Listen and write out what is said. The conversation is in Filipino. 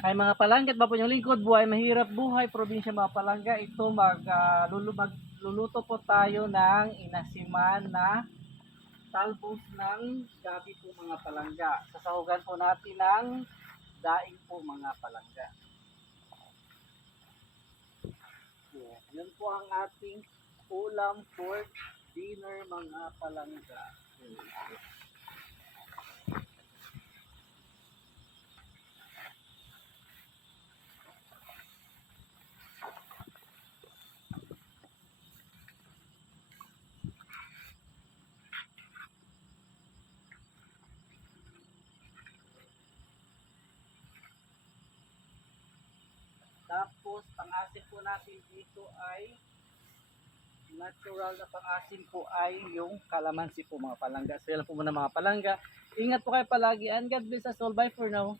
Ay mga palangga, ba po yung lingkod, buhay mahirap buhay, probinsya mga palangga. Ito magluluto po tayo ng inasiman na talbos ng gabi po mga palangga. Sasahugan po natin ng daing po mga palangga. Yan po ang ating ulam for dinner mga palangga. Tapos, pang-asim po natin dito ay natural na pang-asim po ay yung kalamansi po mga palangga. So yan po muna mga palangga. Ingat po kayo palagi and God bless us all. Bye for now.